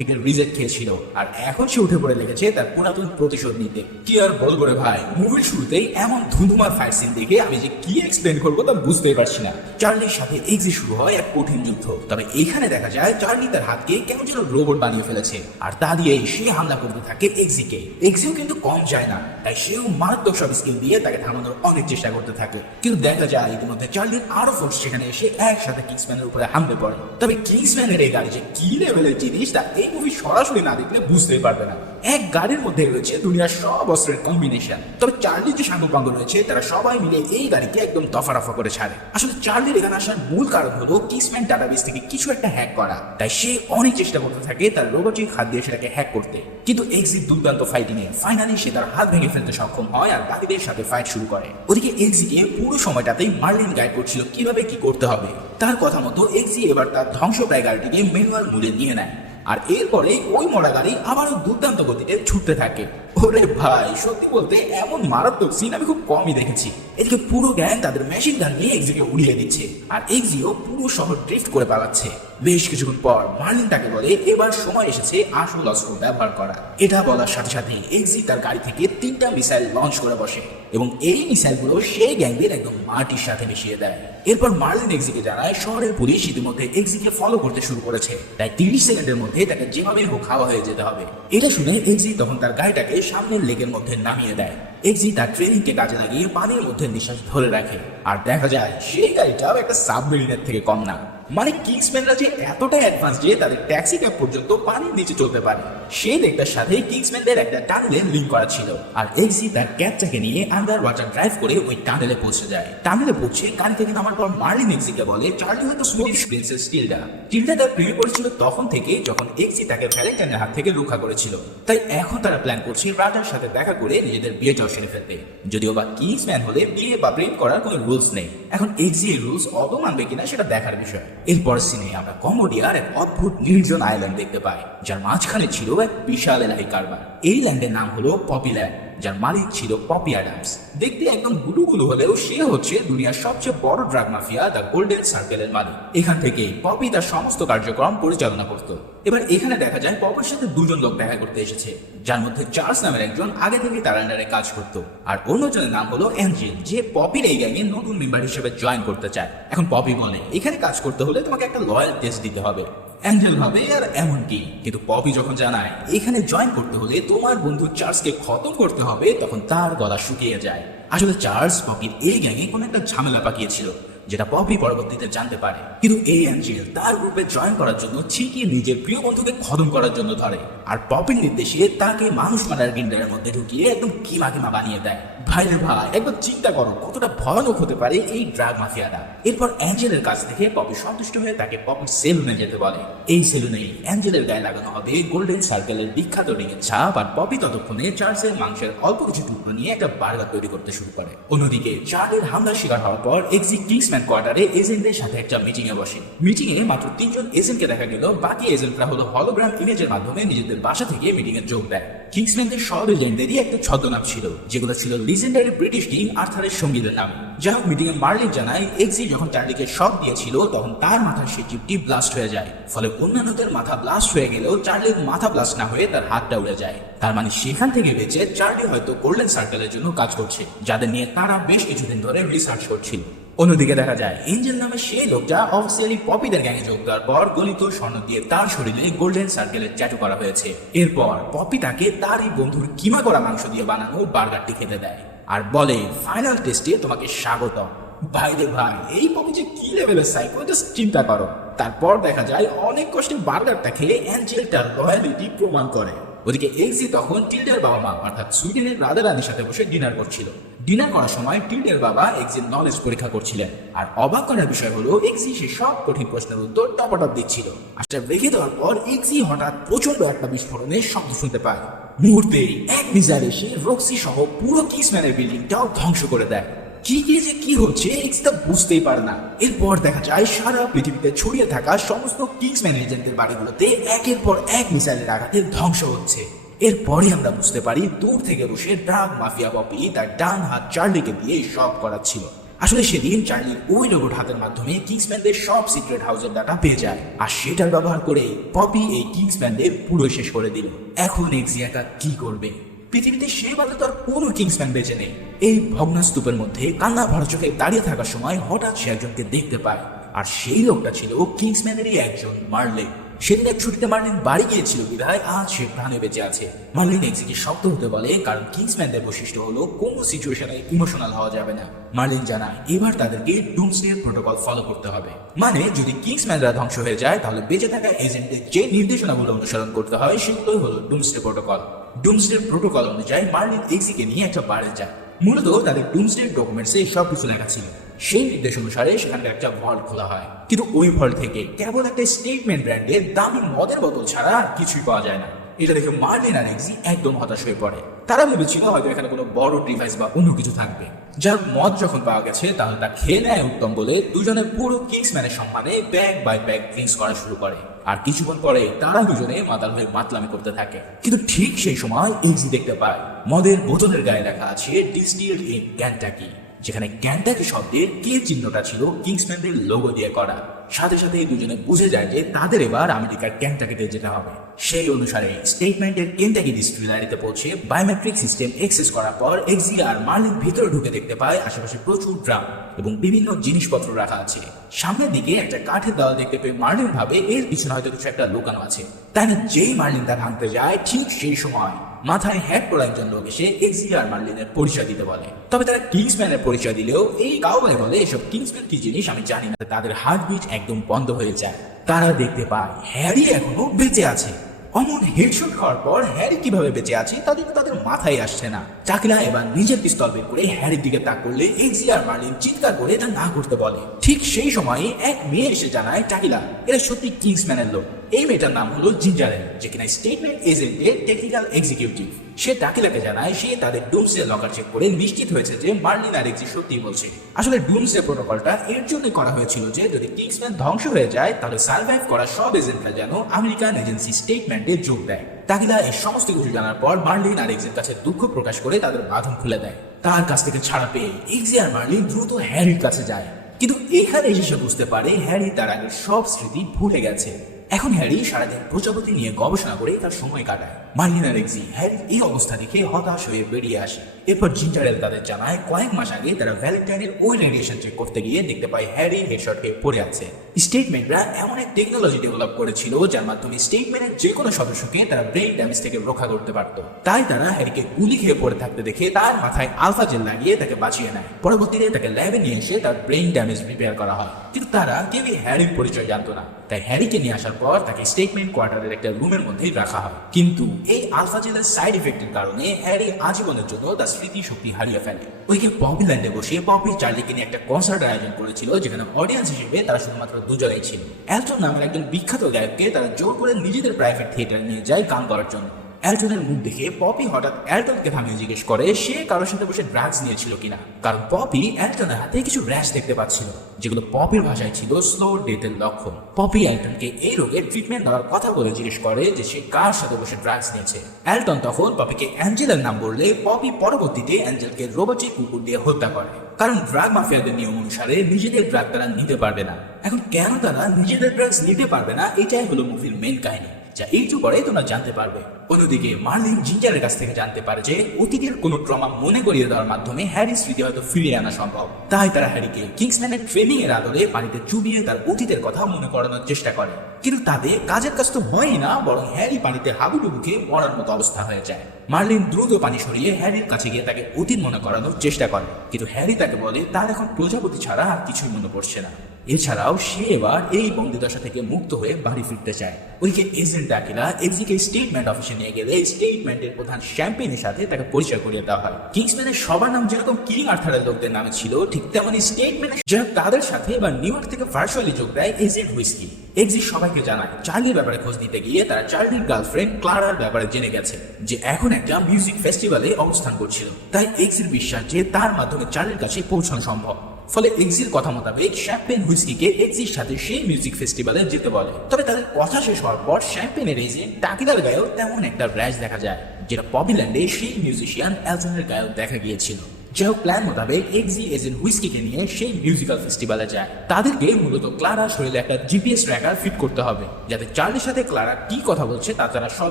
থেকে রিজেক্ট খেয়েছিল। আর এখন সে উঠে পড়ে লেগেছে তার পুরাতন প্রতিশোধ নিতে। কি আর বলব রে ভাই? মুভির শুরুতেই এমন ধুধুমার ফাইট সিন দেখে আমি যে কি এক্সপ্লেন করব তা বুঝতেই পারছি না। চার্লির সাথে এক্সি শুরু হয় এক কঠিন যুদ্ধ। তবে এখানে দেখা যায় চার্লি তার হাতকে কেমন যেন রোবট বানিয়ে ফেলেছে। আর তা দিয়ে সে হামলা করতে থাকে এক্সিকে এক্সিও কিন্তু কম যায় না। তাই সেও মারাত্মক সব স্কিল দিয়ে তাকে থামানোর অনেক চেষ্টা করতে থাকে। কিন্তু দেখা যায় ইতিমধ্যে চার্লির আরও ফোর্স সেখানে এসে একসাথে কিংসম্যানের উপরে হামলে পড়ে। তবে কিংসম্যানের এই গাড়ি যে কি লেভেলের জিনিস তা এই মুভি সরাসরি না দেখলে বুঝতেই পারবে না। এক গাড়ির মধ্যে রয়েছে দুনিয়ার সব অস্ত্রের কম্বিনেশন তবে চার্লির যে সাঙ্গপাঙ্গ রয়েছে, তারা সবাই মিলে এই গাড়িকে একদম দফারফা করে ছাড়ে। আসলে চার্লির এখানে আসার মূল কারণ হলো কিসম্যান ডাটাবেস থেকে কিছু একটা হ্যাক করা। তাই সে অনেক চেষ্টা করতে থাকে তার রোবটিক হাত দিয়ে সেটাকে হ্যাক করতে। কিন্তু এক্সিট দুর্দান্ত ফাইটিং এ ফাইনালি সে তার হাত ভেঙে ফেলতে সক্ষম হয় আর বাকিদের সাথে ফাইট শুরু করে। ওদিকে এক্সিকে পুরো সময়টাতেই মার্লিন গাইড করছিল কীভাবে কি করতে হবে। তার কথা মতো এক্সি এবার তার ধ্বংসপ্রায় গাড়িটিকে ম্যানুয়াল মুড়ে নিয়ে নেয়। আর এরপরে ওই মরা গাড়ি আবারও দুর্দান্ত গতিতে ছুটতে থাকে। ওরে ভাই, সত্যি বলতে এমন মারাত্মক সিন আমি খুব কমই দেখেছি। এদিকে পুরো গ্যাং তাদের মেশিন গান নিয়ে এক্সিকে উড়িয়ে দিচ্ছে আর এক্সিও পুরো শহর ড্রিফট করে পালাচ্ছে। বেশ কিছুক্ষণ পর মার্লিন তাকে বলে, এবার সময় এসেছে আসল অস্ত্র ব্যবহার করা এটা বলার সাথে সাথে এক্সি তার গাড়ি থেকে তিনটা মিসাইল লঞ্চ করে বসে এবং এই মিসাইলগুলো সেই গ্যাংদের একদম মাটির সাথে মিশিয়ে দেয়। এরপর মার্লিন এক্সিকে জানায়, শহরের পুলিশ ইতিমধ্যে এক্সিকে ফলো করতে শুরু করেছে। তাই তিরিশ সেকেন্ডের মধ্যে তাকে যেভাবে হোক খাওয়া হয়ে যেতে হবে। এটা শুনে এক্সি তখন তার গাড়িটাকে সামনের লেগের মধ্যে নামিয়ে দেয়। এক্সি তার ট্রেনিংকে কাজে লাগিয়ে পানির মধ্যে নিঃশ্বাস ধরে রাখে। আর দেখা যায়, সেই গাড়িটাও একটা সাবমেরিনের থেকে কম না। মানে কিংসম্যানরা যে এতটা অ্যাডভান্স যে তাদের ট্যাক্সি ক্যাব পর্যন্ত পানির নিচে চলতে পারে। সেই সাথে কিংসম্যানদের একটা টানেলে লিঙ্ক করা ছিল। আর এক্সি তার ক্যাবটাকে নিয়ে আন্ডার ওয়াটার ড্রাইভ করে ওই টানেলে পৌঁছে যায়। টানেলে পৌঁছে থেকে নামার পর মার্লিন এক্সিকে বলে চার্লি হয়তো প্রিন্সেস টিল্ডা টিল্ডা তার প্রেমে পড়েছিল তখন থেকে যখন এক্সি তাকে ভ্যালেন্টাইনের হাত থেকে রক্ষা করেছিল। তাই এখন তারা প্ল্যান করছে রাজার সাথে দেখা করে নিজেদের বিয়েটাও সেরে ফেলবে। যদিও বা কিংস ম্যান হলে বিয়ে বা প্রেম করার কোনো রুলস নেই। এখন এক্সি রুলস অত মানবে কিনা সেটা দেখার বিষয়। এরপর সিনে আমরা কমোডিয়ার এক অদ্ভুত নির্জন আইল্যান্ড দেখতে পাই, যার মাঝখানে ছিল এক বিশাল এলাকার কারবার এই ল্যান্ডের নাম হলো পপিল্যান্ড। যার মালিক ছিল পপি অ্যাডামস। দেখতে একদম গুলুগুলু হলেও সে হচ্ছে দুনিয়ার সবচেয়ে বড় ড্রাগ মাফিয়া, দ্য গোল্ডেন সার্কেলের মালিক। এখান থেকে পপি তার সমস্ত কার্যক্রম পরিচালনা করত। এবার এখানে দেখা যায় পপির সাথে দুজন লোক দেখা করতে এসেছে, যার মধ্যে চার্লস নামের একজন আগে থেকে তার আন্ডারে কাজ করত। আর অন্যজনের নাম হলো অ্যাঞ্জেল, যে পপির এই গ্যাংয়ে নতুন মেম্বার হিসেবে জয়েন করতে চায়। এখন পপি বলে, এখানে কাজ করতে হলে তোমাকে একটা লয়াল টেস্ট দিতে হবে। অ্যাঞ্জেল ভাবে আর এমনকি। কিন্তু পপি যখন জানায়, এখানে জয়েন করতে হলে তোমার বন্ধু চার্লসকে খতম করতে হবে, তখন তার গলা শুকিয়ে যায়। আসলে চার্লস পপির এই গ্যাংয়ে কোনো একটা ঝামেলা পাকিয়েছিল, যেটা পপি পরবর্তীতে জানতে পারে। কিন্তু এই অ্যাঞ্জেল তার গ্রুপে জয়েন করার জন্য ঠিকই নিজের প্রিয় বন্ধুকে খতম করার জন্য ধরে। আর পপির নির্দেশে তাকে মানুষ মারার গিন্ডারের মধ্যে ঢুকিয়ে একদম কিমা কিমা বানিয়ে দেয়। ভাই রে ভাই একবার চিন্তা করো, কতটা ভয়ানক হতে পারে এই ড্রাগ মাফিয়াটা। এরপর অ্যাঞ্জেলের কাছ থেকে পপি সন্তুষ্ট হয়ে তাকে পপির সেলুনে যেতে বলে। এই সেলুনেই অ্যাঞ্জেলের গায়ে লাগানো হবে গোল্ডেন সার্কেলের বিখ্যাত রিংয়ের ছাপ আর পপি ততক্ষণে চার্লসের মাংসের অল্প কিছু টুকরো নিয়ে একটা বার্গার তৈরি করতে শুরু করে। অন্যদিকে চার্লের হামলার শিকার হওয়ার পর এক্সি কিংসম্যান কোয়ার্টারে এজেন্টদের সাথে একটা মিটিং এ বসে। মিটিং এ মাত্র তিনজন এজেন্টকে দেখা গেল, বাকি এজেন্টরা হলো হলোগ্রাম ইমেজের মাধ্যমে নিজেদের বাসা থেকে মিটিং এ যোগ দেয়। কিংসম্যানদের সব এজেন্টদেরই একটা ছদ্মনাম ছিল, যেগুলো ছিল লিজেন্ডারি ব্রিটিশ কিং আর্থারের সঙ্গীদের নাম। যাই হোক মিটিং এ মার্লিন জানায় এক্সি যখন চার্লিকে শক দিয়েছিল, তখন তার মাথার সেই চিপটি ব্লাস্ট হয়ে যায়। ফলে অন্যান্যদের মাথা ব্লাস্ট হয়ে গেলেও চার্লির মাথা ব্লাস্ট না হয়ে তার হাতটা উড়ে যায়। তার মানে সেখান থেকে বেঁচে চার্লি হয়তো গোল্ডেন সার্কেলের জন্য কাজ করছে, যাদের নিয়ে তারা বেশ কিছুদিন ধরে রিসার্চ করছিল। অন্যদিকে দেখা যায় এঞ্জেল নামে সেই লোকটা অফিসিয়ালি পপিদের গ্যাংয়ে যোগ দেওয়ার পর গলিত স্বর্ণ দিয়ে তার শরীরে গোল্ডেন সার্কেলের ট্যাটু করা হয়েছে। এরপর পপি তাকে তার এই বন্ধুর কিমা করা মাংস দিয়ে বানানো বার্গারটি খেতে দেয় আর বলে, ফাইনাল টেস্টে তোমাকে স্বাগতম। ভাইরে ভাই, এই পপি যে কি লেভেলের সাইকো জাস্ট চিন্তা করো। তারপর দেখা যায়, অনেক কষ্টে বার্গারটা খেয়ে অ্যাঞ্জেল তার লয়ালিটি প্রমাণ করে। ওদিকে এক্সি তখন টিল্ডের বাবা মা, অর্থাৎ সুইডেনের রাধা রানীর সাথে বসে ডিনার করছিল। ডিনার করার সময় টিল্ডের বাবা এক্সির নলেজ পরীক্ষা করছিলেন। আর অবাক করার বিষয় হলো এক্সি সে সব কঠিন প্রশ্নের উত্তর টপটপ দিচ্ছিল। আচ্ছা রেখে দেওয়ার পর এক্সি হঠাৎ প্রচণ্ড একটা বিস্ফোরণের শব্দ শুনতে পায়। মুহূর্তেই এক মিজাইল এসে রক্সি সহ পুরো কিসম্যানের বিল্ডিংটাও ধ্বংস করে দেয়। কি কি যে কি হচ্ছে এক্স তা বুঝতেই পারে না। এরপর দেখা যায়, সারা পৃথিবীতে ছড়িয়ে থাকা সমস্ত কিংসম্যান এজেন্টের বাড়িগুলোতে একের পর এক মিসাইলের আঘাতে ধ্বংস হচ্ছে। এরপরে আমরা বুঝতে পারি দূর থেকে বসে ড্রাগ মাফিয়া পপি তার ডান হাত চার্লিকে দিয়ে সব করাচ্ছিল আসলে সেদিন চার্লির ওই রোবট হাতের মাধ্যমে কিংসম্যানদের সব সিক্রেট হাউসের ডাটা পেয়ে যায় আর সেটার ব্যবহার করে পপি এই কিংসম্যানদের পুরো শেষ করে দিল। এখন এক্সি একা কি করবে? পৃথিবীতে সে বাদে তার কোনো কিংসম্যান বেঁচে নেই। এই ভগ্নাস্তূপের মধ্যে কান্না ভরা চোখে দাঁড়িয়ে থাকার সময় হঠাৎ সে একজনকে দেখতে পায়। আর সেই লোকটা ছিল কিংসম্যানেরই একজন মার্লে। সেদিন এক ছুটিতে মার্লিন বাড়ি গিয়েছিল। বিধায় আজ সে প্রাণে বেঁচে আছে। মার্লিন এক্সিকে শক্ত হতে বলে, কারণ কিংসম্যানদের বৈশিষ্ট্য হলো, কোনো সিচুয়েশনে ইমোশনাল হওয়া যাবে না। মার্লিন জানায়, এবার তাদেরকে ডুমসডে প্রোটোকল ফলো করতে হবে। মানে যদি কিংসম্যানরা ধ্বংস হয়ে যায়, তাহলে বেঁচে থাকা এজেন্টদের যে নির্দেশনাগুলো অনুসরণ করতে হয়, সেগুলোই হলো ডুমসডে প্রোটোকল ডুমসডে প্রোটোকল অনুযায়ী মার্লিন এক্সিকে নিয়ে একটা বারে যায়। মূলত তাদের ডুমসডে ডকুমেন্টসে সব কিছু লেখা ছিল। সেই নির্দেশ অনুসারে সেখানে একটা ভল্ট খোলা হয়। কিন্তু ওই ভল্ট থেকে কেবল একটা স্টেটমেন্ট ব্র্যান্ডের দামি মদের বোতল ছাড়া আর কিছুই পাওয়া যায় না। এটা দেখে মার্লিন আর এক্সি একদম হতাশ হয়ে পড়ে। তারা ভেবেছিল হয়তো এখানে কোনো বড় ডিভাইস বা অন্য কিছু থাকবে। যার মদ যখন পাওয়া গেছে, তাহলে তা খেয়ে নেয় উত্তম বলে দুজনে পুরো কিংসম্যানের সম্মানে ব্যাগ বাই ব্যাগ ড্রিঙ্কস করা শুরু করে। আর কিছুক্ষণ পরে তারা দুজনে মাতাল হয়ে মাতলামি করতে থাকে। কিন্তু ঠিক সেই সময় এক্সি দেখতে পায়, মদের বোতলের গায়ে লেখা আছে ডিস্টিল্ড ইন ক্যান্টাকি যেখানে ক্যান্টাকি শব্দের কে চিহ্নটা ছিল কিংসম্যানদের লোগো দিয়ে করা। সাথে সাথে এই দুজনে বুঝে যায় যে তাদের এবার আমেরিকার ক্যান্টাকিতে যেতে হবে। সেই অনুসারে স্টেটমেন্টের কেন্টাকি ডিস্ট্রিলারিতে পৌঁছে বায়োমেট্রিক সিস্টেম এক্সেস করার পর এক্সি আর মার্লিন ভিতরে ঢুকে দেখতে পায় আশেপাশে প্রচুর ড্রাম এবং বিভিন্ন জিনিসপত্র রাখা আছে। সামনের দিকে একটা কাঠের দেওয়াল দেখতে পেয়ে মার্লিন ভাবে, এর পিছনে হয়তো কিছু একটা লুকানো আছে। তাই না, যেই মার্লিন তা ভাঙতে যায়, ঠিক সেই সময় মাথায় হ্যাট পড়া একজন লোক এসে এক্সি আর মার্লিনের পরিচয় দিতে বলে। তবে তারা কিংসম্যানের পরিচয় দিলেও এই কাউ বলে এসব কিংসম্যান কি জিনিস আমি জানি না। তাদের হার্টবিট একদম বন্ধ হয়ে যায়। তারা দেখতে পায় হ্যারি এখনও বেঁচে আছে। অমন হেডশট খাওয়ার পর হ্যারি কীভাবে বেঁচে আছে তা জন্য তাদের মাথায় আসছে না। চাকিলা এবার নিজের পিস্তল বের করে হ্যারির দিকে তাক করলে এক্সি আর মার্লিন চিৎকার করে তা না করতে বলে। ঠিক সেই সময় এক মেয়ে এসে জানায়, চাকিলা, এরা সত্যি কিংসম্যানের লোক। এই মেয়েটার নাম হলো জিঞ্জারেল যে কিনা স্টেটমেন্ট এজেন্টের টেকনিক্যাল এক্সিকিউটিভ সে টাকিলাকে জানায়, সে তাদের ডুমসে লকার চেক করে নিশ্চিত হয়েছে যে মার্লিন আর এক্সি সত্যি বলছে। আসলে ডুমসে প্রোটোকলটা এর জন্য করা হয়েছিল যে যদি কিংসম্যান ধ্বংস হয়ে যায়, তাহলে সার্ভাইভ করা সব এজেন্টরা যেন আমেরিকান এজেন্সি স্টেটমেন্টে যোগ দেয়। তাকিলা এই সমস্ত কিছু জানার পর মার্লিন আর এক্সের কাছে দুঃখ প্রকাশ করে তাদের বাঁধন খুলে দেয়। তার কাছ থেকে ছাড়া পেয়ে এক্সি আর মার্লিন দ্রুত হ্যারির কাছে যায়। কিন্তু এখানে এসে বুঝতে পারে হ্যারি তার আগের সব স্মৃতি ভুলে গেছে। এখন হ্যারি সারাদিন প্রজাপতি নিয়ে গবেষণা করে তার সময় কাটায়। মার্লিন আর এক্সি হ্যারির এই অবস্থা দেখে হতাশ হয়ে বেরিয়ে আসে। এরপর জিঞ্জারেল তাদের জানায়, কয়েক মাস আগে তারা ভ্যালেন্টাইনের ওই রেডিয়েশন চেক করতে গিয়ে দেখতে পায় হ্যারি হেডশট খেয়ে পড়ে আছে। স্টেটমেন্টরা এমন এক টেকনোলজি ডেভেলপ করেছিল যার মাধ্যমে স্টেটমেন্টের যে কোনো সদস্যকে তারা ব্রেন ড্যামেজ থেকে রক্ষা করতে পারত। তাই তারা হ্যারিকে গুলি খেয়ে পড়ে থাকতে দেখে তার মাথায় আলফা জেল লাগিয়ে তাকে বাঁচিয়ে নেয়। পরবর্তীতে তাকে ল্যাবে নিয়ে এসে তার ব্রেন ড্যামেজ রিপেয়ার করা হয়। কিন্তু তারা কেউই হ্যারির পরিচয় জানতো না। তাই হ্যারিকে নিয়ে আসার পর তাকে স্টেটমেন্ট কোয়ার্টারের একটা রুমের মধ্যেই রাখা হয়। কিন্তু এই আলফা জেলের সাইড ইফেক্টের কারণে হ্যারি আজীবনের জন্য তার স্মৃতি শক্তি হারিয়ে ফেলে। ওইকে পপি ল্যান্ডে বসে পপি চার্লিকে নিয়ে একটা কনসার্ট আয়োজন করেছিল, যেখানে অডিয়েন্স হিসেবে তারা শুধুমাত্র দুজনেই ছিল। এলটন নামের একজন বিখ্যাত গায়ককে তারা জোর করে নিজেদের প্রাইভেট থিয়েটারে নিয়ে যায় গান করার জন্য। অ্যালটনের মুখ দেখে পপি হঠাৎ অ্যালটনকে থামিয়ে জিজ্ঞেস করে, সে কারোর সাথে বসে ড্রাগস নিয়েছিল কিনা? কারণ পপি অ্যালটনের হাতে কিছু র্যাশ দেখতে পাচ্ছিল, যেগুলো পপির ভাষায় ছিল স্লো ডেথের লক্ষণ। পপি অ্যালটনকে এই রোগের ট্রিটমেন্ট দেওয়ার কথা বলে জিজ্ঞেস করে যে সে কার সাথে বসে ড্রাগস নিয়েছে। অ্যালটন তখন পপিকে অ্যাঞ্জেলের নাম বললে পপি পরবর্তীতে অ্যাঞ্জেলকে রোবটিক কুকুর দিয়ে হত্যা করে। কারণ ড্রাগ মাফিয়াদের নিয়ম অনুসারে নিজেদের ড্রাগ তারা নিতে পারবে না। এখন কেন তারা নিজেদের ড্রাগস নিতে পারবে না? এটাই হলো মুভির মেন কাহিনী। যা একটু পরে তোমরা জানতে পারবে। অন্যদিকে মার্লিন জিঞ্জারের কাছ থেকে জানতে পারে যে, অতীতের কোনো ট্রমা মনে করিয়ে দেওয়ার মাধ্যমে হ্যারি স্মৃতি হয়তো ফিরিয়ে আনা সম্ভব। তাই তারা হ্যারিকে কিংসম্যানের ট্রেনিং এর আদলে পানিতে চুবিয়ে তার অতীতের কথা মনে করানোর চেষ্টা করে। কিন্তু তাদের কাজের কাজ তো হয়ই না, বরং হ্যারি পানিতে হাবুডুবু খেয়ে মরার মতো অবস্থা হয়ে যায়। মার্লিন দ্রুত পানি সরিয়ে হ্যারির কাছে গিয়ে তাকে অতীত মনে করানোর চেষ্টা করে। কিন্তু হ্যারি তাকে বলে, তার এখন প্রজাপতি ছাড়া আর কিছুই মনে পড়ছে না। এছাড়াও সে এবার এই বন্দিদশা থেকে মুক্ত হয়ে বাড়ি ফিরতে চায়। ওইদিকে এজেন্ট ডাকিলা এক্সিকে স্টেটমেন্ট অফিসে নিয়ে গেলে স্টেটমেন্টের প্রধান শ্যাম্পেনের সাথে তাকে পরিচয় করিয়ে দেওয়া হয়। কিংসম্যানের সবার নাম যেরকম কিং আর্থারের লোকদের নামে ছিল, ঠিক তেমনই স্টেটমেন্টের যারা তাদের সাথে এবার নিউ ইয়র্ক থেকে ভার্চুয়ালি যোগ দেয় এজেন্ট হুইস্কি। এক্সি সবাইকে জানায়। চার্লির ব্যাপারে খোঁজ দিতে গিয়ে তারা চার্লির গার্লফ্রেন্ড ক্লারার ব্যাপারে জেনে গেছে যে এখন একটা মিউজিক ফেস্টিভ্যালে অবস্থান করছিল। তাই এক্সির বিশ্বাস যে তার মাধ্যমে চার্লির কাছে পৌঁছানো সম্ভব। ফলে এক্সির কথা মোতাবেক শ্যাম্পেন হুইস্কিকে এক্সির সাথে সেই মিউজিক ফেস্টিভ্যালে যেতে বলে। তবে তাদের কথা শেষ হওয়ার পর শ্যাম্পেনের এজেন্ট টাকিদার গায়েও তেমন একটা র্যাশ দেখা যায়, যেটা পপিল্যান্ডে সেই মিউজিশিয়ান অ্যালজনের গায়েও দেখা গিয়েছিল। যাই হোক প্ল্যান মোতাবেক এক্সি এজেন্ট হুইস্কিকে নিয়ে সেই মিউজিক্যাল ফেস্টিভ্যালে যায়। তাদেরকে মূলত ক্লারা শরীরে একটা জিপিএস ট্র্যাকার ফিট করতে হবে, যাতে চার্লির সাথে ক্লারা কি কথা বলছে তা তারা সব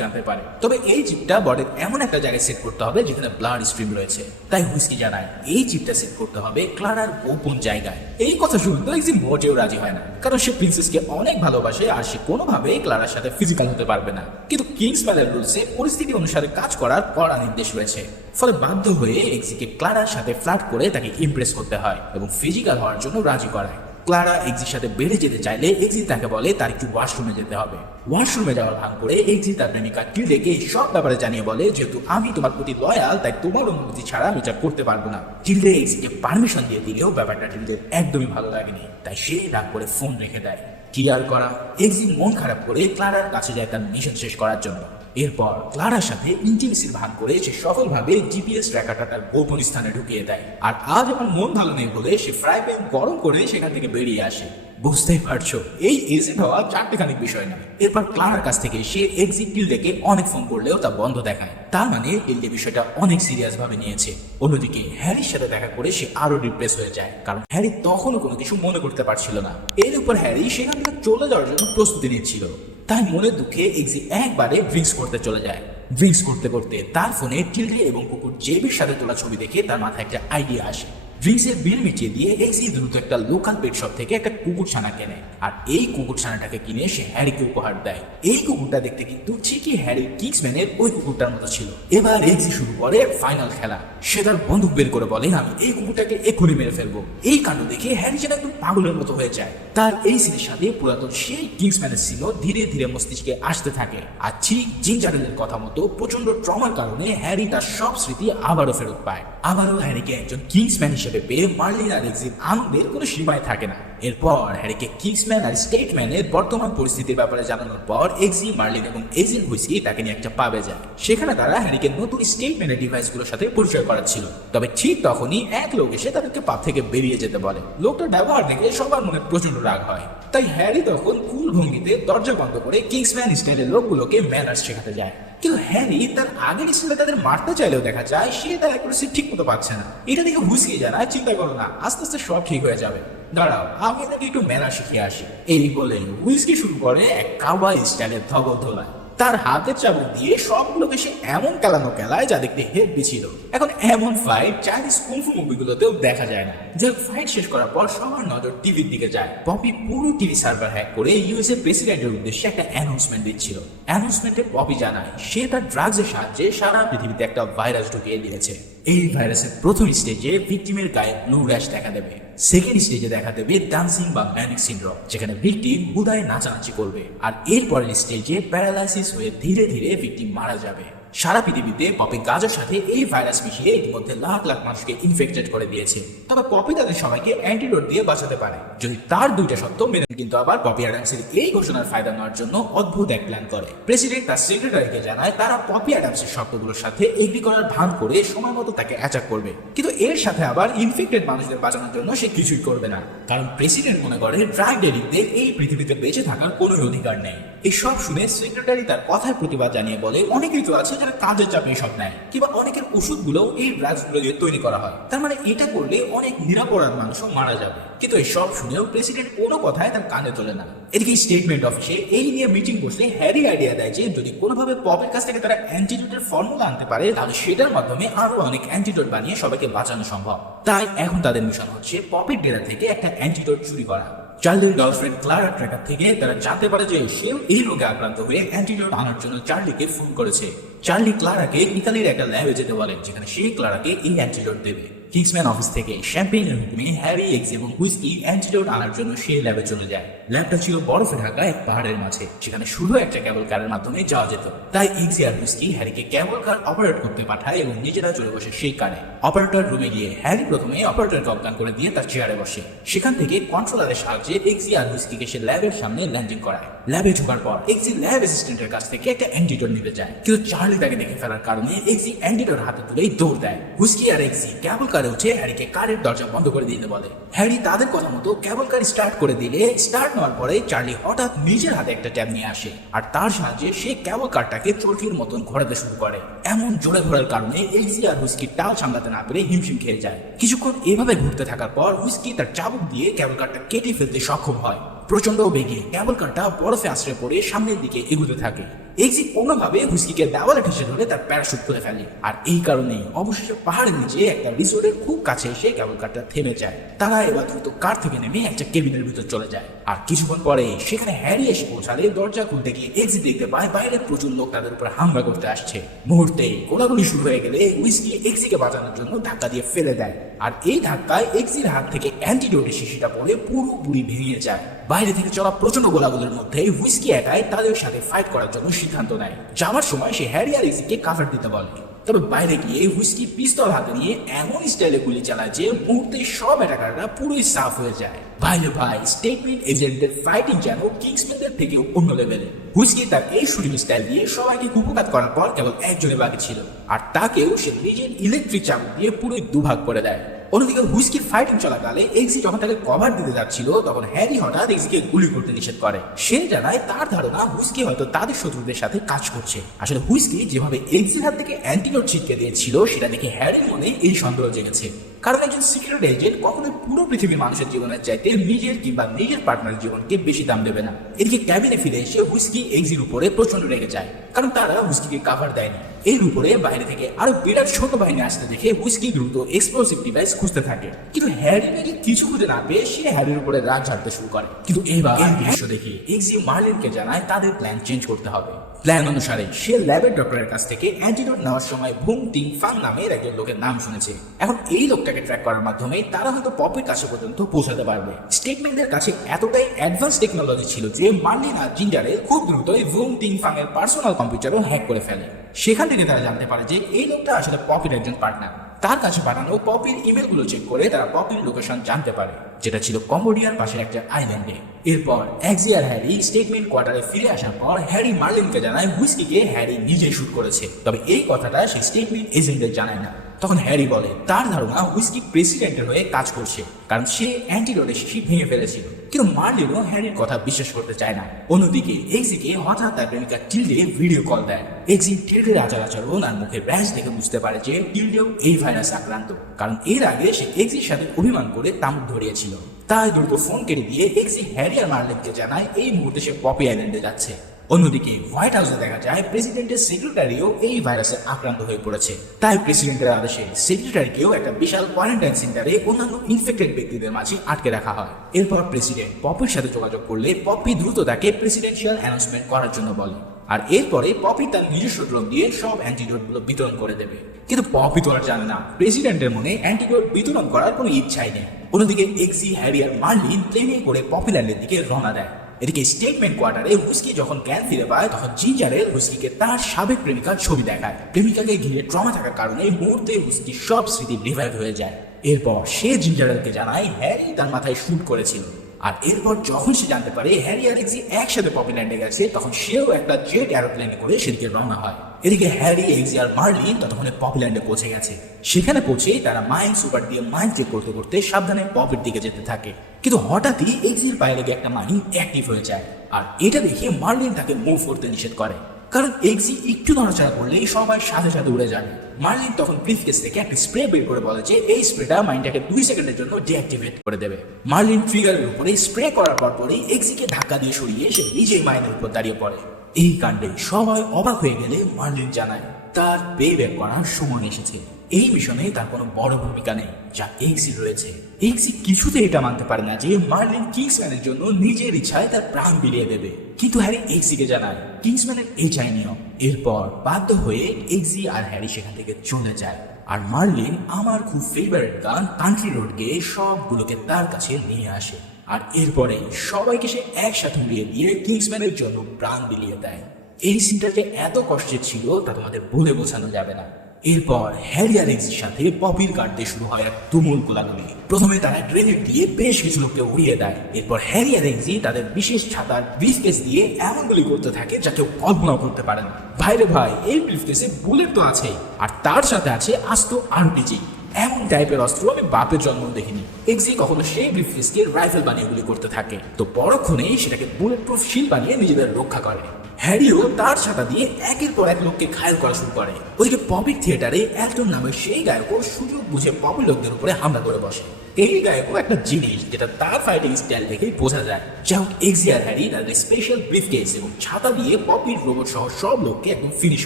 জানতে পারে। তবে এই চিপটা বডির এমন একটা জায়গায় সেট করতে হবে যেখানে ব্লাড স্ট্রিম রয়েছে। তাই হুইস্কি জানায়, এই চিপটা সেট করতে হবে ক্লারার গোপন জায়গায়। এই কথা শুনতে এক্সি মোটেও রাজি হয় না, কারণ সে প্রিন্সেসকে অনেক ভালোবাসে আর সে কোনোভাবেই ক্লারার সাথে ফিজিক্যাল হতে পারবে না। কিন্তু কিংস ম্যানের রুলসে পরিস্থিতি অনুসারে কাজ করার কড়া নির্দেশ রয়েছে। ফলে বাধ্য হয়ে এক্সিকে ক্লারার সাথে ফ্লার্ট করে তাকে ইমপ্রেস করতে হয় এবং ফিজিক্যাল হওয়ার জন্য রাজি করায়। ক্লারা এক্সির সাথে বেড়ে যেতে চাইলে এক্সি তাকে বলে তার একটু ওয়াশরুমে যেতে হবে। ওয়াশরুমে যাওয়ার ভাগ করে এক্সি তার প্রেমিকা টিল্ডেকে এই সব ব্যাপারে জানিয়ে বলে, যেহেতু আমি তোমার প্রতি লয়াল তাই তোমার অনুমতি ছাড়া আমি এটা করতে পারব না। টিল্ডে এক্সিকে পারমিশন দিয়ে দিলেও ব্যাপারটা টিল্ডের একদমই ভালো লাগেনি, তাই সে রাগ করে ফোন রেখে দেয়। কি আর করা এক্সি মন খারাপ করে ক্লারার কাছে যায় তার মিশন শেষ করার জন্য। এরপর ক্লারার সাথে ইন্টিমেসির ভাগ করে সে সফলভাবে জিপিএস ট্র্যাকারটা তার গোপন স্থানে ঢুকিয়ে দেয়। আর আজ আমার মন ভালো নেই বলে সে ফ্রাই প্যান গরম করে সেখান থেকে বেরিয়ে আসে। বুঝতেই পারছ। এই এজেন্ট হওয়া চারটেখানিক বিষয় না। এরপর ক্লারার কাছ থেকে সে এক্সিট টিল্ডেকে অনেক ফোন করলেও তা বন্ধ দেখায়। তার মানে টিল্ডে বিষয়টা অনেক সিরিয়াস ভাবে নিয়েছে। অন্যদিকে হ্যারির সাথে দেখা করে সে আরও ডিপ্রেস হয়ে যায়। কারণ হ্যারি তখনও কোনো কিছু মনে করতে পারছিল না। এর উপর হ্যারি সেখান থেকে চলে যাওয়ার জন্য প্রস্তুতি নিচ্ছিল। তাই মনের দুঃখে এক্সি একবারে ড্রিঙ্কস করতে চলে যায়। ড্রিঙ্কস করতে করতে তার ফোনে টিল্ডে এবং কুকুর জেবির সাথে তোলা ছবি দেখে তার মাথায় একটা আইডিয়া আসে। ড্রিঙ্কসের বিল মিটিয়ে দিয়ে এক্সি দ্রুত একটা লোকাল পেট শপ থেকে একটা কুকুর ছানা কেনে। আর এই কুকুর ছানাটাকে কিনে সে হ্যারিকে উপহার দেয়। এই কুকুরটা দেখতে কিন্তু ঠিকই হ্যারি কিংসম্যানের ওই কুকুরটার মতো ছিল। এবার এক্সি শুরু করে ফাইনাল খেলা। সে তার বন্দুক বের করে বলে, আমি এই কুকুরটাকে এক্ষুনি মেরে ফেলব। এই কাণ্ড দেখে হ্যারি যেন একদম পাগলের মতো হয়ে যায়। তার এই সিনের সাথে পুরাতন সেই কিংসম্যানের সিন ধীরে ধীরে মস্তিষ্কে আসতে থাকে। আর ঠিক জিঞ্জারেলের কথা মতো প্রচণ্ড ট্রমার কারণে হ্যারি তার সব স্মৃতি আবারও ফেরত পায়। আবারও হ্যারিকে একজন কিংসম্যান হিসেবে পেয়ে মার্লিন আর এক্সির আনন্দের কোনো সীমায় থাকে না। এরপর হ্যারিকে কিংসম্যান আর স্টেটম্যানের বর্তমান পরিস্থিতির ব্যাপারে জানানোর পর এক্সি মার্লিন এবং এজেন্ট হুইসকি তাকে নিয়ে একটা পাবে যায়। সেখানে তারা হ্যারিকে নতুন স্টেটম্যানের ডিভাইসগুলোর সাথে পরিচয় করাচ্ছিল। তবে ঠিক তখনই এক লোক এসে তাদেরকে পাব থেকে বেরিয়ে যেতে বলে। লোকটার ব্যবহার দেখে সবার মনে প্রচণ্ড রাগ হয়। তাই হ্যারি তখন কুল ভঙ্গিতে দরজা বন্ধ করে কিংসম্যান স্টাইলের লোকগুলোকে ম্যানার্স শেখাতে যায়। কিন্তু হ্যারি তার আগের স্কুলে তাদের মারতে চাইলেও দেখা যায় সে তার অ্যাকুরেসি ঠিক মতো পাচ্ছে না। এটা দেখে যান আর চিন্তা করো না, আস্তে আস্তে সব ঠিক হয়ে যাবে। দাঁড়াও, আমি একটু মেলা শিখে আসি। এই বলে হুইস্কি শুরু করে এক কাবা স্টাইলের ধগ ধোলায় তার হাতের চাবুক দিয়ে সবগুলোকে সে এমন কেলানো কেলায় যা দেখতে হেভি ছিল। এখন এমন ফাইট চাইনিজ কুমফু মুভিগুলোতেও দেখা যায় না। যে ফাইট শেষ করার পর সবার নজর টিভির দিকে যায়। পপি পুরো টিভি সার্ভার হ্যাক করে ইউএসএ প্রেসিডেন্টের উদ্দেশ্যে একটা অ্যানাউন্সমেন্ট দিচ্ছিল। অ্যানাউন্সমেন্টে পপি জানায়, সে তার ড্রাগসের সাহায্যে সারা পৃথিবীতে একটা ভাইরাস ঢুকিয়ে দিয়েছে। এই ভাইরাসের প্রথম স্টেজে ভিকটিমের গায়ে ব্লু র্যাশ দেখা দেবে। সেকেন্ড স্টেজে দেখা দেবে ডান্সিং বা প্যানিক সিন্ড্রোম যেখানে ভিকটিম হুদায় নাচানাচি করবে। আর এরপরের স্টেজে প্যারালাইসিস হয়ে ধীরে ধীরে ভিকটিম মারা যাবে। সারা পৃথিবীতে পপি গাজের সাথে এই ভাইরাস মিশিয়ে ইতিমধ্যে লাখ লাখ মানুষকে ইনফেক্টেড করে দিয়েছে। তবে পপি তাদের সবাইকে অ্যান্টিডোট দিয়ে বাঁচাতে পারে। যদি তার দুইটা সত্য মেনে কিন্তু আবার পপি অ্যাডামসের এই ঘোষণার ফায়দা নেওয়ার জন্য অদ্ভুত এক প্ল্যান করে। প্রেসিডেন্ট তার সেক্রেটারিকে জানায় তারা পপি অ্যাডামসের শব্দগুলোর সাথে এগ্রি করার ভান করে সময় মতো তাকে অ্যাটাক করবে। কিন্তু এর সাথে আবার ইনফেক্টেড মানুষদের বাঁচানোর জন্য সে কিছুই করবে না। কারণ প্রেসিডেন্ট মনে করে ড্রাগ ডেডিকদের এই পৃথিবীতে বেঁচে থাকার কোনো অধিকার নেই। এই সব শুনে সেক্রেটারি তার কথার প্রতিবাদ জানিয়ে বলে, অনেকেই তো আছে যারা কাজের চাপে সব নেয়, কিংবা অনেকের ওষুধগুলো এই ড্রাগসগুলো দিয়ে তৈরি করা হয়। তার মানে এটা করলে অনেক নিরাপরাধ মানুষও মারা যাবে। কিন্তু এই সব শুনেও প্রেসিডেন্ট কোনো কথায় তার কানে তোলে না। এদিকে স্টেটমেন্ট অফিসে এই নিয়ে মিটিং বসলে হ্যারি আইডিয়া দেয় যে, যদি কোনোভাবে পপের কাছ থেকে তারা অ্যান্টিডোটের ফর্মুলা আনতে পারে, তাহলে সেটার মাধ্যমে আরও অনেক অ্যান্টিডোট বানিয়ে সবাইকে বাঁচানো সম্ভব। তাই এখন তাদের মিশন হচ্ছে পপের ডেরা থেকে একটা অ্যান্টিডোট চুরি করা। চার্লির গার্লফ্রেন্ড ক্লারা ট্র্যাকার থেকে তারা জানতে পারে যে সেও এই রোগে আক্রান্ত হয়ে অ্যান্টিডোট আনার জন্য চার্লিকে ফোন করেছে। চার্লি ক্লারাকে ইতালির একটা ল্যাবে যেতে বলে যেখানে সেই ক্লারাকে এই অ্যান্টিডোট দেবে। কিংসম্যান অফিস থেকে শ্যাম্পেইনের এবং হ্যারি এক্স এবং হুইস্কি অ্যান্টিডোট আনার জন্য সেই ল্যাবে চলে যায়। ল্যাবটা ছিল বরফে ঢাকা এক পাহাড়ের মাঝে সেখানে শুধু একটা কেবল কারের মাধ্যমে যাওয়া যেত। তাই ইক্সি আর হ্যারিকে কেবল কার অপারেট করতে পাঠায় এবং নিজেরা চলে বসে সেই কারে। অপারেটর রুমে গিয়ে হ্যারি প্রথমে অপারেটরকে অজ্ঞান করে দিয়ে তার চেয়ারে বসে। সেখান থেকে কন্ট্রোলারের সাহায্যে এক্সি আর হুইস্কিকে সে ল্যাবের সামনে ল্যান্ডিং করায়। ল্যাবে ঢোকার পর এক্সি ল্যাব অ্যাসিস্ট্যান্টের কাছ থেকে একটা অ্যান্টিডোট নিতে যায়। কিন্তু চার্লি তাকে দেখে ফেলার কারণে এক্সি অ্যান্টিডোট হাতে তুলেই দৌড় দেয়। হুইস্কি আর এক্সি ক্যাবল কারে উঠে হ্যারিকে কারের দরজা বন্ধ করে দিতে বলে। হ্যারি তাদের কথা মতো ক্যাবল কার স্টার্ট করে দিলে স্টার্ট নেওয়ার পরে চার্লি হঠাৎ নিজের হাতে একটা ট্যাব নিয়ে আসে, আর তার সাহায্যে সে কেবল কারটাকে চরকির মতন ঘোরাতে শুরু করে। এমন জোরে ঘোরার কারণে এক্সি আর হুইস্কি টাল সামলাতে না পেরে হিমশিম খেয়ে যায়। কিছুক্ষণ এভাবে ঘুরতে থাকার পর হুইস্কি তার চাবুক দিয়ে কেবল কারটা কেটে ফেলতে সক্ষম হয়। প্রচণ্ড বেগে ক্যাবল কারটা বরফে আশ্রয় পড়ে সামনের দিকে এগুতে থাকে। এক্সি কোনোভাবে হুইস্কিকে দেওয়ালে ঠেসে ধরে তার প্যারাশুট খুলে ফেলে। আর এই কারণে অবশেষে পাহাড়ের নিচে একটা রিসোর্টের খুব কাছে এসে কেবল কারটা থেমে যায়। তারা এবার দ্রুত কার থেকে নেমে একটা কেবিনের ভিতর চলে যায়। আর কিছুক্ষণ পরে সেখানে হ্যারি এসে পৌঁছালে দরজা খুলতে গিয়ে এক্সি দেখতে পায় বাইরে প্রচুর লোক তাদের উপর হামলা করতে আসছে। মুহূর্তে গোলাগুলি শুরু হয়ে গেলে উইস্কি এক্সিকে বাঁচানোর জন্য ধাক্কা দিয়ে ফেলে দেয়। আর এই ধাক্কায় এক্সির হাত থেকে অ্যান্টিডোটের শিশিটা পড়ে পুরোপুরি ভেঙে যায়। বাইরে থেকে চলা প্রচণ্ড গোলাগুলির মধ্যে হুইস্কি একাই তাদের সাথে ফাইট করার জন্য সিদ্ধান্ত নেয়। যাওয়ার সময় সে হ্যারি আর এক্সিকে কাভার দিতে বলে। তবে বাইরে গিয়ে হুইস্কি পিস্তল হাতে নিয়ে এমন স্টাইলে গুলি চালায় যে মুহূর্তে সব অ্যাটাকাররা পুরোই সাফ হয়ে যায়। ভাইরে ভাই স্টেটমেন্ট এজেন্টের ফাইটিং যেন কিংসম্যানদের থেকে অন্য লেভেলে হুইস্কি তার এই শুটিং স্টাইল দিয়ে সবাইকে কুপকাত করার পর কেবল একজনের বাকি ছিল। আর তাকেও সে নিজের ইলেকট্রিক চাবুক দিয়ে পুরোই দুভাগ করে দেয়। অন্যদিকে হুইস্কির ফাইটিং চলাকালে এক্সি যখন তাকে কভার দিতে যাচ্ছিল, তখন হ্যারি হঠাৎ এক্সিকে গুলি করতে নিষেধ করে। সে জানায় তার ধারণা হুইস্কি হয়তো তাদের শত্রুদের সাথে কাজ করছে। আসলে হুইস্কি যেভাবে এক্সির হাত থেকে অ্যান্টিনোট ছিটকে দিয়েছিল, সেটা দেখে হ্যারির মনে এই সন্দেহ জেগেছে। কারণ একজন সিক্রেট এজেন্ট কখনোই পুরো পৃথিবীর মানুষের জীবনের চাইতে নিজের কিংবা নিজের পার্টনার জীবনকে বেশি দাম দেবে না। এদিকে ক্যাবিনে ফিরে এসে হুইস্কি এক্সির উপরে প্রচণ্ড রেগে যায়। কারণ তারা হুইস্কিকে কাভার দেয়নি। এর উপরে বাইরে থেকে আরও বিরাট ছোট বাহিনী আসতে দেখে হুইস্কি দ্রুত এক্সপ্লোসিভ ডিভাইস খুঁজতে থাকে। কিন্তু হ্যারি নাকি কিছু খুঁজে না পেয়ে সে হ্যারির উপরে রাগ ঝাড়তে শুরু করে। কিন্তু এবার এই দৃশ্য দেখে এক্সি মার্লিনকে জানায় তাদের প্ল্যান চেঞ্জ করতে হবে। প্ল্যান অনুসারে, সে ল্যাবের ডক্টরের কাছ থেকে অ্যান্টিডোট নেওয়ার সময় ভুম টিং ফাং নামের একজন লোকের নাম শুনেছে। এখন এই লোকটাকে ট্র্যাক করার মাধ্যমে তারা হয়তো পপের কাছে পর্যন্ত পৌঁছাতে পারবে। স্টেটমেন্টের কাছে এতটাই অ্যাডভান্স টেকনোলজি ছিল যে মার্লিনা জিন্ডারে খুব দ্রুতই ভুম টিং ফাং এর পার্সোনাল কম্পিউটারও হ্যাক করে ফেলে। সেখান থেকে তারা জানতে পারে যে এই লোকটা আসলে পপির একজন পার্টনার তার কাছে পাঠানো পপির ইমেলগুলো চেক করে তারা পপির লোকেশন জানতে পারে, যেটা ছিল কম্বোডিয়ার পাশের একটা আইল্যান্ডে এরপর এক্সিয়ার হ্যারি স্টেটমেন্ট কোয়ার্টারে ফিরে আসার পর হ্যারি মার্লিনকে জানায় হুইস্কিকে হ্যারি নিজে শুট করেছে। তবে এই কথাটা সে স্টেটমেন্ট এজেন্টদের জানায় না। তখন হ্যারি বলে, তার ধারণা হুইস্কি প্রেসিডেন্টের হয়ে কাজ করছে, কারণ সে অ্যান্টিডোটের শিশি ভেঙে ফেলেছিল। কিন্তু মার্লিনও হ্যারির কথা বিশ্বাস করতে চায় না। অন্যদিকে এক্সিকে হঠাৎ তার প্রেমিকা টিল্ডে ভিডিও কল দেয়। এক্সি টিল্ডের আচার আচরণ আর মুখে ব্যাস দেখে বুঝতে পারে যে টিল্ডেও এই ভাইরাস আক্রান্ত। কারণ এর আগে সে এক্সির সাথে অভিমান করে তামুক ধরিয়েছিল। তাই দ্রুত ফোন কেটে দিয়ে এক্সি হ্যারি আর মার্লিনকে জানায় এই মুহূর্তে সে পপি আইল্যান্ডে যাচ্ছে। অন্যদিকে হোয়াইট হাউসে দেখা যায় প্রেসিডেন্টের সেক্রেটারিও এই ভাইরাসে আক্রান্ত হয়ে পড়েছে। তাই প্রেসিডেন্টের আদেশে সেক্রেটারিকেও একটা বিশাল কোয়ারেন্টাইন সেন্টারে অন্যান্য ইনফেক্টেড ব্যক্তিদের মাঝে আটকে রাখা হয়। এরপর প্রেসিডেন্ট পপির সাথে যোগাযোগ করলে পপি দ্রুত তাকে প্রেসিডেন্সিয়াল অ্যানাউন্সমেন্ট করার জন্য বলে। আর এরপরে পপি তার নিজস্ব ড্রোন দিয়ে সব অ্যান্টিডোটগুলো বিতরণ করে দেবে। কিন্তু পপি তো আর জানে না প্রেসিডেন্টের মনে অ্যান্টিডোট বিতরণ করার কোনো ইচ্ছাই নেই। অন্যদিকে এক্সি হ্যারি আর মার্লিন প্লেনে করে পপিল্যান্ডের দিকে রওনা দেয়। এদিকে স্টেটমেন্ট কোয়ার্টারে হুস্কি যখন জ্ঞান ফিরে পায়, তখন জিঞ্জারের হুস্কিকে তার সাবেক প্রেমিকার ছবি দেখায়। প্রেমিকাকে ঘিরে ট্রমা থাকার কারণে মুহূর্তে হুস্কির সব স্মৃতি রিভাইভ হয়ে যায়। এরপর সে জিঞ্জারেলকে জানায়, হ্যারি তার মাথায় শুট করেছিল। আর এরপর যখন সে জানতে পারে হ্যারি আর এক্সি একসাথে পপিল্যান্ডে গেছে, তখন সেও একটা জেট এরোপ্লেনে করে সেদিকে রওনা হয়। এদিকে হ্যারি, এক্সি আর মার্লিন ততক্ষণে পপিল্যান্ডে পৌঁছে গেছে। সেখানে পৌঁছে তারা মাইন্ড সুপার দিয়ে মাইন্ড চেক করতে করতে সাবধানে পপের দিকে যেতে থাকে। কিন্তু হঠাৎই এক্সির বাইরে লেগে একটা মাইন্ড অ্যাক্টিভ হয়ে যায়। আর এটা দেখে মার্লিন তাকে মুভ করতে নিষেধ করে। কারণ এক্সি একটু নড়াচড়া করলেই সবাই সাথে সাথে উড়ে যাবে। মার্লিন তখন ব্রিফকেস থেকে একটা স্প্রে বের করে বলে যে, এই স্প্রেটা মাইন্ডটাকে দুই সেকেন্ডের জন্য ডিঅ্যাক্টিভেট করে দেবে। মার্লিন ট্রিগারের উপরে স্প্রে করার পর পরেই এক্সিকে ধাক্কা দিয়ে সরিয়ে সে নিজেই মাইনের উপর দাঁড়িয়ে পড়ে। এই কাণ্ডে সবাই অবাক হয়ে গেলে মার্লিন জানায়, তার পে ব্যাক করার সময় এসেছে। এই মিশনে তার কোনো বড় ভূমিকা নেই, যা এক্সি রয়েছে। এক্সি কিছুতে এটা মানতে পারে না যে, মার্লিন কিংসম্যানের জন্য নিজের ইচ্ছায় তার প্রাণ বিলিয়ে দেবে। কিন্তু হ্যারি এক্সিকে জানায়, কিংসম্যানের এই চাই নিয়ম এরপর বাধ্য হয়ে এক্সি আর হ্যারি সেখান থেকে চলে যায়। আর মার্লিন আমার খুব ফেভারিট গান কান্ট্রি রোড গিয়ে সবগুলোকে তার কাছে নিয়ে আসে। আর এরপরে সবাইকে সে একসাথে মিলিয়ে দিয়ে কিংসম্যানের জন্য প্রাণ বিলিয়ে দেয়। এই সিনটা যে এত কষ্টের ছিল তা তোমাদের বলে বোঝানো যাবে না। এরপর হ্যারি আর সাথে পপির কাটতে শুরু হয় এক তুমুল গোলাগুলি প্রথমে তারা গ্রেনেড দিয়ে বেশ কিছু লোককে উড়িয়ে দেয়। এরপর হ্যারি আর তাদের বিশেষ ছাতার ব্রিফকেস দিয়ে এমন গুলি করতে থাকে যা কেউ কল্পনাও করতে পারে না। ভাইরে ভাই, এই ব্রিফকেসে বুলেট তো আছে আর তার সাথে আছে আস্ত আরপিজি। এমন টাইপের অস্ত্র আমি বাপের জন্ম দেখিনি। এক্সি কখনো সেই ব্রিফকেসকে রাইফেল বানিয়ে গুলি করতে থাকে। তো পরক্ষণেই সেটাকে বুলেট প্রুফ শিল বানিয়ে নিজেদের রক্ষা করে। হ্যারিও তার ছাতা দিয়ে একের পর এক লোককে ঘায়ল করা শুরু করে। ওদিকে পবিক থিয়েটারে অ্যালটন নামের সেই গায়কও সুযোগ বুঝে পপি লোকদের উপরে হামলা করে বসে। এই গায়কও একটা জিনিস যেটা তার ফাইটিং স্টাইল দেখেই বোঝা যায়। যা হোক এক্সিয়ার হ্যারি তাদের স্পেশাল ব্রিফ কেস এবং ছাতা দিয়ে পপির রোবট সহ সব লোককে একদম ফিনিশ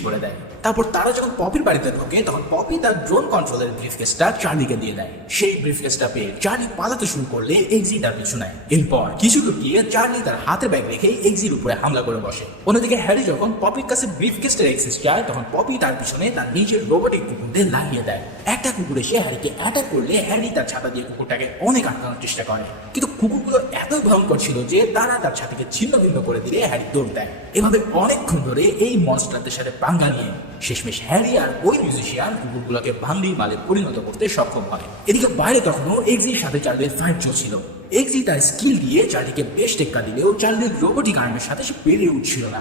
করে দেয়। তারপর তারা যখন পপির বাড়িতে ঢোকে, তখন পপি তার ড্রোন কন্ট্রোলের ব্রিফ কেসটা চার্লিকে দিয়ে দেয়। সেই ব্রিফ কেসটা পেয়ে চার্লি পালাতে শুরু করলে এক্সি তার পিছু নেয়। এরপর কিছু লোক গিয়ে চার্লি তার হাতে ব্যাগ রেখে এক্সির উপরে হামলা করে বসে। অন্যদিকে হ্যারি যখন পপির কাছে ব্রিফ কেসটার এক্সেস চায় তখন পপি তার পিছনে তার নিজের রোবটিক কুকুরদের লাগিয়ে দেয়। একটা কুকুর এসে হ্যারিকে অ্যাটাক করলে হ্যারি তার ছাতা দিয়ে কুকুরটাকে অনেক আটকানোর চেষ্টা করে। কিন্তু কুকুরগুলো এতই ভয়ঙ্কর ছিল যে তারা তার ছাতিকে ছিন্ন ভিন্ন করে দিলে হ্যারি দৌড় দেয়। এভাবে অনেকক্ষণ ধরে এই মনস্টারদের সাথে পাঙ্গা নিয়ে শেষমেশ হ্যারি আর ওই মিউজিশিয়ান কুকুরগুলোকে ভান্ডি মালে পরিণত করতে সক্ষম হয়। এদিকে বাইরে তখনও এক্সির সাথে চার্লির ফাইট চলছিল। এক্সি তার স্কিল দিয়ে চার্লিকে বেশ টেক্কা দিলেও চার্লির রোবটিক আর্মের সাথে সে পেরিয়ে উঠছিল না।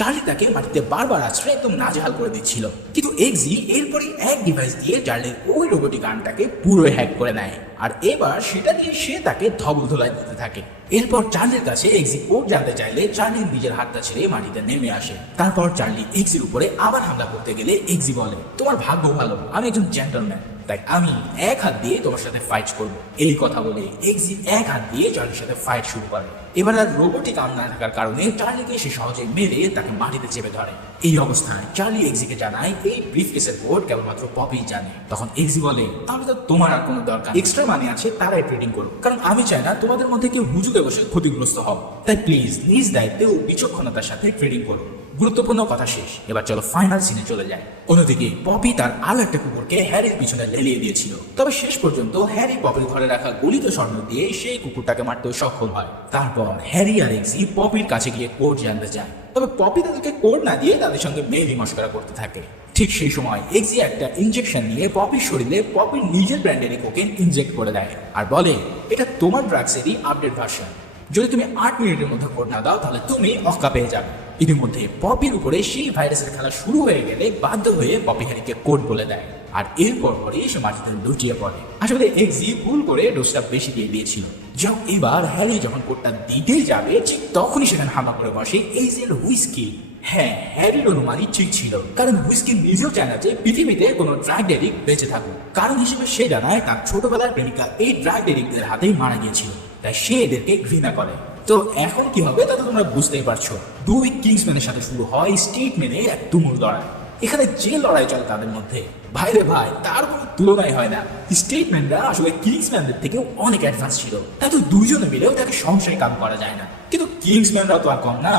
চার্লি তাকে মাটিতে বারবার আশ্রয় একদম নাজেহাল করে দিচ্ছিল। কিন্তু এক্সি এরপরই এক ডিভাইস দিয়ে চার্লির ওই রোবটিক আর্মটাকে পুরো হ্যাক করে নেয়। আর এবার সেটা দিয়ে সে তাকে ধবল ধোলাই দিতে থাকে। এরপর চার্লির কাছে এক্সি কোড জানতে চাইলে চার্লি নিজের হাতটা ছেড়ে মাটিতে নেমে আসে। তারপর চার্লি এক্সির উপরে আবার হামলা করতে গেলে এক্সি বলে, তোমার ভাগ্য ভালো, আমি একজন জেন্টলম্যান তাই আমি এক হাত দিয়ে তোমার সাথে ফাইট করব। এই কথা বলে এক্সি এক হাত দিয়ে চার্লির সাথে ফাইট শুরু করে। এবার আর রোবটিক আর্ম না থাকার কারণে চার্লিকে সে সহজে মেরে তাকে মাটিতে চেপে ধরে। এই অবস্থায় চার্লি এক্সিকে জানায়, এই ব্রিফ কেসের কোড কেবলমাত্র পপি জানে। তখন এক্সি বলে, তাহলে তো তোমার আর কোনো দরকার এক্সট্রা মানে আছে, তারাই ট্রেডিং করো কারণ আমি চাই না তোমাদের মধ্যে কেউ হুজুকে বসে ক্ষতিগ্রস্ত হও। তাই প্লিজ নিজ দায়িত্বে ও বিচক্ষণতার সাথে ট্রেডিং করো গুরুত্বপূর্ণ কথা শেষ। এবার চলো ফাইনাল সিনে চলে যায় অন্যদিকে পপি তার আরও একটা কুকুরকে হ্যারির পিছনে লেলিয়ে দিয়েছিল। তবে শেষ পর্যন্ত হ্যারি পপির ঘরে রাখা গলিত স্বর্ণ দিয়ে সেই কুকুরটাকে মারতে সক্ষম হয়। তারপর হ্যারি আর এক্সি পপির কাছে গিয়ে কোড জানতে যায় তবে পপি তাদেরকে কোড না দিয়ে তাদের সঙ্গে মেলি মস্করা করতে থাকে। ঠিক সেই সময় এক্সি একটা ইনজেকশন নিয়ে পপির শরীরে পপির নিজের ব্র্যান্ডের কোকেন ইনজেক্ট করে দেয় আর বলে, এটা তোমার ড্রাগসেরই আপডেট ভার্সন যদি তুমি আট মিনিটের মধ্যে কোড না দাও, তাহলে তুমি অক্কা পেয়ে যাবে। ইতিমধ্যে পপির উপরে সেই ভাইরাসের খেলা শুরু হয়ে গেলে বাধ্য হয়ে পপি হ্যারিকে কোড বলে দেয়। আর এরপর পরে সে মাটিতে লুটিয়ে পড়ে। আসলে এক্সি ভুল করে ডোজটা বেশি দিয়ে দিয়েছিল। যাও এবার হ্যারি যখন কোডটা দিতে যাবে, ঠিক তখনই সেখানে হামলা করে বসে এইজের হুইস্কি। হ্যাঁ হ্যারির অনুমানই ঠিক ছিল, কারণ হুইস্কি নিজেও জানা যে পৃথিবীতে কোনো ড্রাগ ডেরিক বেঁচে থাকুক। কারণ হিসেবে সে জানায় তার ছোটবেলার প্রেমিকা এই ড্রাগ ডেরিকদের হাতেই মারা গিয়েছিল, তাই সে এদেরকে ঘৃণা করে। তো এখন কি হবে তা তো তোমরা বুঝতেই পারছ। দুই কিংসম্যানের সাথে শুরু হয় স্টেটম্যানের এক তুমুল লড়াই। এখানে যে লড়াই চলে তাদের মধ্যে, ভাই রে ভাই, তার কোনো তুলনাই হয় না। স্টেটম্যানরা আসলে কিংসম্যানদের থেকেও অনেক অ্যাডভান্স ছিল। তাই তো দুইজনে মিলেও তাকে সংশয় কাম করা যায় না। কিন্তু কিংসম্যানরা তো আর কম না।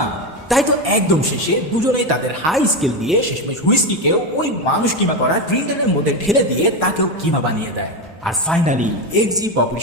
তাই তো একদম শেষে দুজনেই তাদের হাই স্কিল দিয়ে শেষমেশ হুইস্কিকেও ওই মানুষ কিমা করা ড্রিঙ্কারের মধ্যে ঢেলে দিয়ে তাকেও কিমা বানিয়ে দেয়। আর ফাইনালি এক্সি পপুর